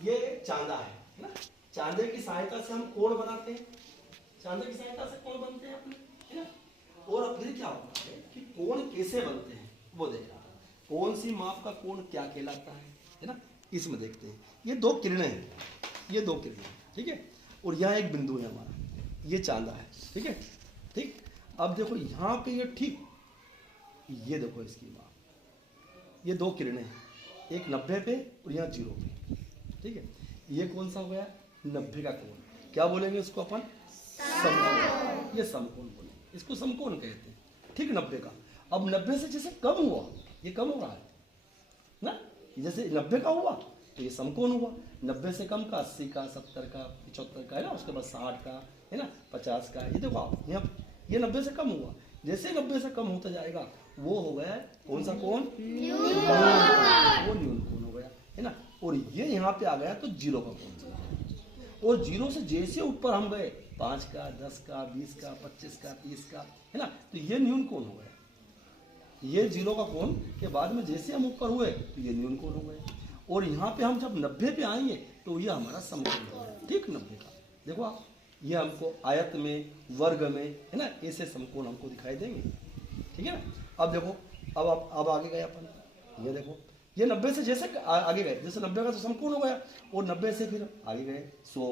ये चांदा है ना। चांदे की सहायता से हम कोण बनाते हैं, चांदे की सहायता से कोण बनते हैं अपने, है ना। और फिर क्या होता है कि कोण कैसे बनते हैं वो देखना, कौन सी माप का कोण क्या कहलाता है ना। इसमें देखते हैं, ये दो किरणें हैं, ये दो किरणें, ठीक है। और यहाँ एक बिंदु है हमारा, ये चांदा है, ठीक है। ठीक, अब देखो यहाँ पे ये ठीक, ये देखो इसकी माप, ये दो किरणें हैं, एक 90 पे और यहाँ 0 पे, ठीक है। ये कौन सा हो गया, 90 का कोण। क्या बोलेंगे इसको अपन, समकोण। ये समकोण बोलेंगे, इसको समकोण कहते हैं, ठीक। 90 का, अब 90 से जैसे कम हुआ, ये कम हो रहा है ना, जैसे 90 का हुआ तो ये समकोण हुआ। 90 से कम का 80 का, 70 का, 75 का, है ना। उसके बाद 60 का, है ना, 50 का। ये देखो आप यहाँ, ये 90 से कम हुआ, जैसे 90 से कम होता जाएगा वो हो गया कौन सा कोण, वो न्यून कोण हो गया, है ना। और ये यहाँ पे आ गया तो 0 का कोण। और 0 से जैसे ऊपर हम गए 5 का, 10 का, 20 का, 25 का, 30 का, है ना, तो ये न्यून कोण हो गया। ये 0 का कोण के बाद में जैसे हम ऊपर हुए तो ये न्यून कोण हो गया। और यहाँ पे हम जब 90 पे आएंगे तो ये हमारा समकोण हो गया, ठीक। 90 का देखो आप, ये हमको आयत में, वर्ग में, है ना, ऐसे समकोण हमको दिखाई देंगे, ठीक है ना। अब देखो, अब आगे गए अपन, ये देखो, ये 90 से जैसे आगे गए, जैसे 90 का तो समकोण हो गया, और 90 से फिर आगे गए 100,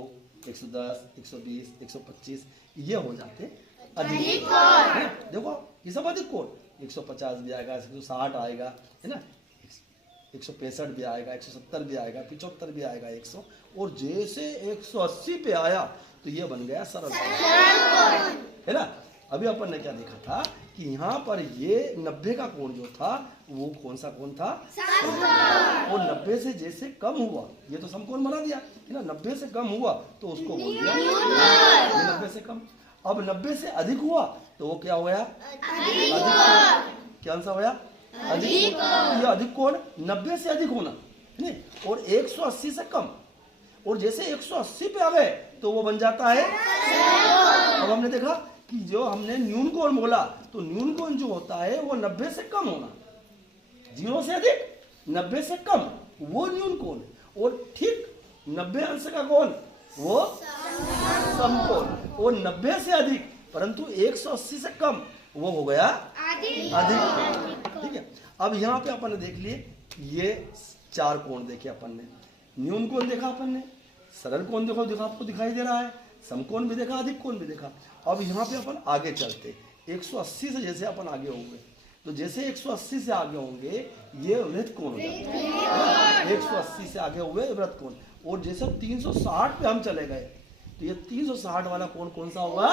110, 120, 125, ये हो जाते अधिक कोण। देखो ये सब अधिक कोण, 150 भी आएगा, 160 आएगा, है ना, 165 भी आएगा, 170 भी आएगा, 75 भी आएगा, 100। और जैसे 180 पे आया तो ये बन गया सरल कोण, है ना। अभी अपन ने क्या देखा था कि यहाँ पर ये 90 का कोण जो था वो कौन सा कोण था, और 90 से जैसे कम हुआ, ये तो समकोण बना दिया, है ना। 90 से कम हुआ तो उसको बोल दिया ये 90 से कम। अब 90 से अधिक हुआ तो वो क्या हो गया, अधिक। क्या सा होया, अधिक। ये अधिक कोण 90 से अधिक होना, नहीं, और 180 से कम। और जैसे 180 पे आ गए तो वो बन जाता है। अब हमने देखा कि जो हमने न्यून कोण बोला, तो न्यून कोण जो होता है वो 90 से कम होना, 0 से अधिक, 90 से कम, वो न्यून कोण। और ठीक 90 अंश का कोण वो समकोण, और 90 से अधिक परंतु 180 से कम वो हो गया अधिक, ठीक है। अब यहाँ पे अपन ने देख लिए, ये 4 कोण देखे अपन ने, न्यून कोण देखा अपन ने, सरल कोण देखो आपको दिखाई दे रहा है, समकोण भी देखा, अधिक कोण भी देखा। अब यहाँ पे अपन आगे चलते, 180 से जैसे अपन आगे होंगे, तो जैसे 180 से आगे होंगे ये वृत्त कोण हो जाता है, 180 से आगे हुए वृत्त कोण। और जैसे 360 पे हम चले गए तो ये 360 वाला कोण कौन सा होगा,